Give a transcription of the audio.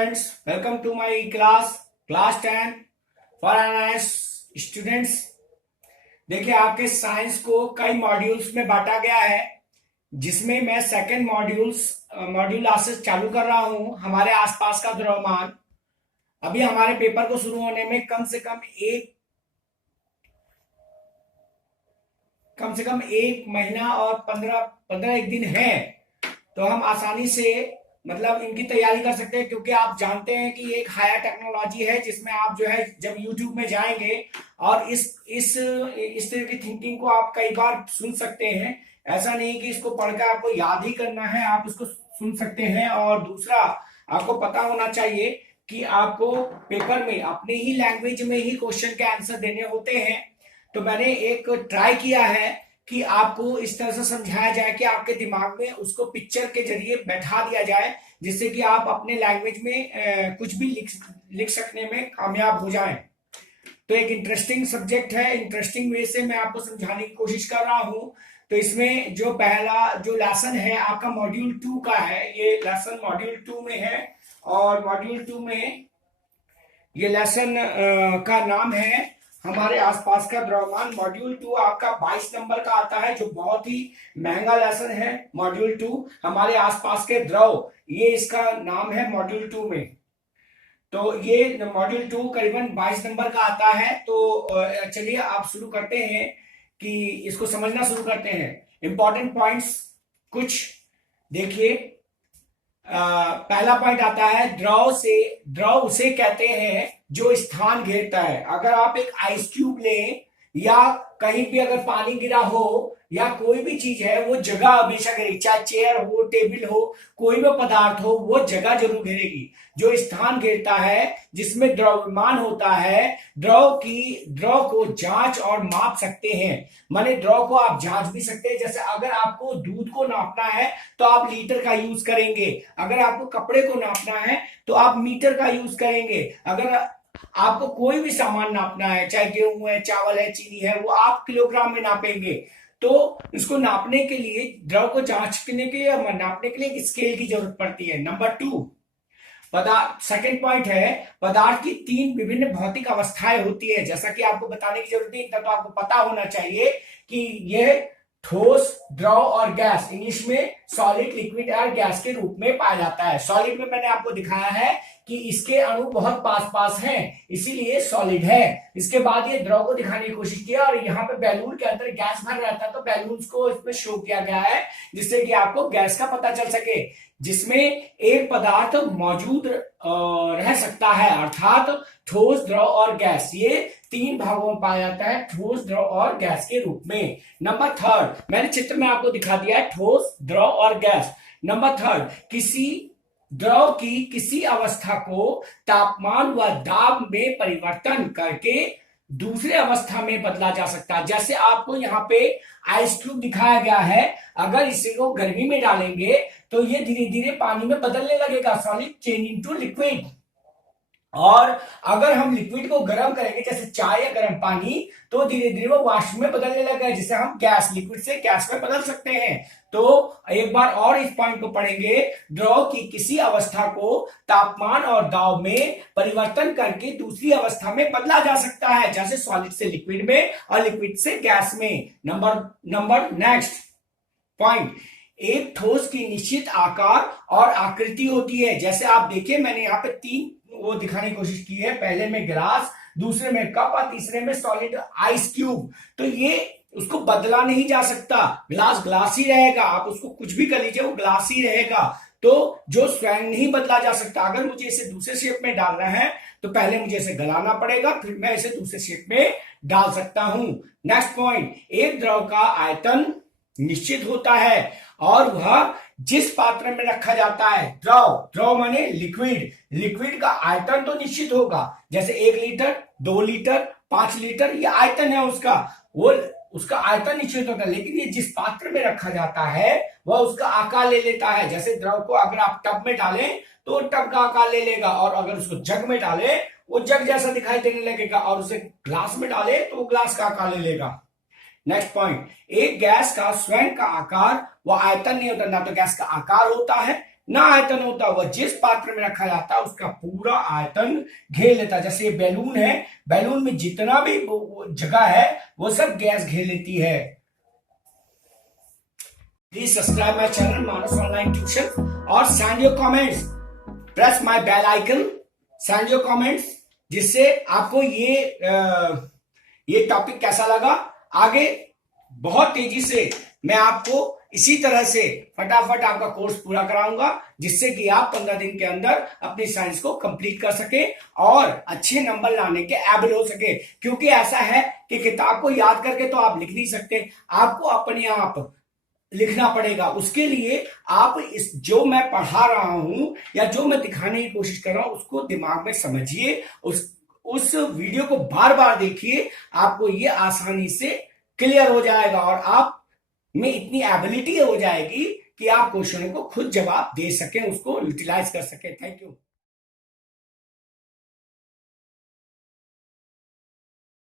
students, welcome to my class 10 for NIS students। देखिए, आपके science को कई मॉड्यूल्स में बांटा गया है, जिसमें मैं सेकंड मॉड्यूल क्लासेस चालू कर रहा हूं। हमारे आसपास का द्रव्यमान, अभी हमारे पेपर को शुरू होने में कम से कम एक महीना और 15 एक दिन है। तो हम आसानी से मतलब इनकी तैयारी कर सकते हैं, क्योंकि आप जानते हैं कि एक हायर टेक्नोलॉजी है, जिसमें आप जो है जब YouTube में जाएंगे और इस तरह की थिंकिंग को आप कई बार सुन सकते हैं। ऐसा नहीं कि इसको पढ़कर आपको याद ही करना है, आप इसको सुन सकते हैं। और दूसरा, आपको पता होना चाहिए कि आपको पेपर में अपने ही लैंग्वेज में ही क्वेश्चन के आंसर देने होते हैं। तो मैंने एक ट्राई किया है कि आपको इस तरह से समझाया जाए कि आपके दिमाग में उसको पिक्चर के जरिए बैठा दिया जाए, जिससे कि आप अपने लैंग्वेज में कुछ भी लिख सकने में कामयाब हो जाएं। तो एक इंटरेस्टिंग सब्जेक्ट है, इंटरेस्टिंग वे से मैं आपको समझाने की कोशिश कर रहा हूं। तो इसमें जो पहला जो लेसन है आपका मॉड्यूल 2 का है, ये लेसन मॉड्यूल 2 में है। और मॉड्यूल 2 में ये लेसन का नाम है हमारे आसपास का द्रव्यमान। मॉड्यूल 2 आपका 22 नंबर का आता है, जो बहुत ही महंगा लेसन है। मॉड्यूल 2 हमारे आसपास के द्रव, ये इसका नाम है मॉड्यूल 2 में। तो ये मॉड्यूल 2 करीबन 22 नंबर का आता है। तो चलिए आप शुरू करते हैं कि इसको समझना शुरू करते हैं। इंपॉर्टेंट पॉइंट्स कुछ देखिए। पहला पॉइंट आता है द्रव उसे कहते हैं जो स्थान घेरता है। अगर आप एक आइस क्यूब लें या कहीं भी अगर पानी गिरा हो या कोई भी चीज है, वो जगह हमेशा घेरेगी। चाहे चेयर हो, टेबल हो, कोई भी पदार्थ हो, वो जगह जरूर घेरेगी। जो स्थान घेरता है, जिसमें द्रव्यमान होता है, द्रव को जांच और माप सकते हैं। माने द्रव को आप जांच भी सकते हैं। जैसे अगर आपको दूध को नापना है तो आप लीटर का यूज करेंगे, अगर आपको कपड़े को नापना है तो आप मीटर का यूज करेंगे। अगर आपको कोई भी सामान नापना है, चाहे गेहूं है, चावल है, चीनी है, वो आप किलोग्राम में नापेंगे। तो इसको नापने के लिए, द्रव को जांचने के लिए, नापने के लिए एक स्केल की जरूरत पड़ती है। नंबर 2, सेकंड पॉइंट है, पदार्थ की 3 विभिन्न भौतिक अवस्थाएं होती है। जैसा कि आपको बताने की जरूरत नहीं, इतना तो आपको पता होना चाहिए कि यह ठोस, द्रव और गैस, इंग्लिश में सॉलिड, लिक्विड और गैस के रूप में पाया जाता है। सॉलिड में मैंने आपको दिखाया है कि इसके अणु बहुत पास हैं, इसीलिए सॉलिड है। इसके बाद ये द्रव को दिखाने की कोशिश किया, और यहाँ पे बैलून के अंदर गैस भर रहता है, तो बैलून को इसमें शो किया गया है, जिससे कि आपको गैस का पता चल सके, जिसमें एक पदार्थ मौजूद रह सकता है, अर्थात ठोस, द्रव और गैस। ये 3 भागों में पाया जाता है, ठोस, द्रव और गैस के रूप में। नंबर 3, मैंने चित्र में आपको दिखा दिया है, ठोस, द्रव और गैस। नंबर 3, किसी द्रव की किसी अवस्था को तापमान व दाब में परिवर्तन करके दूसरे अवस्था में बदला जा सकता है। जैसे आपको यहाँ पे आइस क्यूब दिखाया गया है, अगर इसे को गर्मी में डालेंगे तो ये धीरे धीरे पानी में बदलने लगेगा, सॉलिड चेंज इनटू लिक्विड। और अगर हम लिक्विड को गर्म करेंगे, जैसे चाय या गर्म पानी, तो धीरे धीरे वो वाष्प में बदलने लगेगा, जिसे हम गैस, लिक्विड से गैस में बदल सकते हैं। तो एक बार और इस पॉइंट को पढ़ेंगे, द्रव की किसी अवस्था को तापमान और दाब में परिवर्तन करके दूसरी अवस्था में बदला जा सकता है, जैसे सॉलिड से लिक्विड में और लिक्विड से गैस में। नेक्स्ट पॉइंट, एक ठोस की निश्चित आकार और आकृति होती है। जैसे आप देखिए, मैंने यहाँ पे 3 वो दिखाने की कोशिश की है। पहले में गिलास, दूसरे में कप और तीसरे में सॉलिड आइस क्यूब। तो ये उसको बदला नहीं जा सकता, ग्लास ही रहेगा। आप उसको कुछ भी कर लीजिए, वो ग्लास ही रहेगा। तो जो स्वयं नहीं बदला जा सकता, अगर मुझे इसे दूसरे शेप में डालना है तो पहले मुझे इसे गलाना पड़ेगा, फिर मैं इसे दूसरे शेप में डाल सकता हूं। नेक्स्ट पॉइंट, एक द्रव का आयतन निश्चित होता है और वह जिस पात्र में रखा जाता है, द्रव माने लिक्विड का आयतन तो निश्चित होगा। जैसे 1 लीटर, 2 लीटर, 5 लीटर, ये आयतन है उसका, वो उसका आयतन निश्चित होता है। लेकिन ये जिस पात्र में रखा जाता है वह उसका आकार ले लेता है। जैसे द्रव को अगर आप टब में डालें तो टब का आकार ले लेगा, और अगर उसको जग में डालें वो जग जैसा दिखाई देने लगेगा, और उसे ग्लास में डाले तो वो ग्लास का आकार ले लेगा। नेक्स्ट पॉइंट, एक गैस का स्वयं का आकार व आयतन नहीं होता। ना तो गैस का आकार होता है, ना आयतन होता, वह जिस पात्र में रखा जाता उसका पूरा आयतन घेर लेता। जैसे ये बैलून है, बैलून में जितना भी जगह है वो सब गैस घेर लेती है। Please subscribe my channel Manas online tuition और send your comments, press my bell icon, send your comments, जिससे आपको ये टॉपिक कैसा लगा। आगे बहुत तेजी से मैं आपको इसी तरह से फटाफट आपका कोर्स पूरा कराऊंगा, जिससे कि आप 15 दिन के अंदर अपनी साइंस को कंप्लीट कर सके और अच्छे नंबर लाने के एबल हो सके। क्योंकि ऐसा है कि किताब को याद करके तो आप लिख नहीं सकते, आपको अपने आप लिखना पड़ेगा। उसके लिए आप इस जो मैं पढ़ा रहा हूं या जो मैं दिखाने की कोशिश कर रहा हूं उसको दिमाग में समझिए, उस वीडियो को बार बार देखिए, आपको ये आसानी से क्लियर हो जाएगा और आप में इतनी एबिलिटी हो जाएगी कि आप क्वेश्चन को खुद जवाब दे सकें, उसको यूटिलाइज कर सकें। Thank you.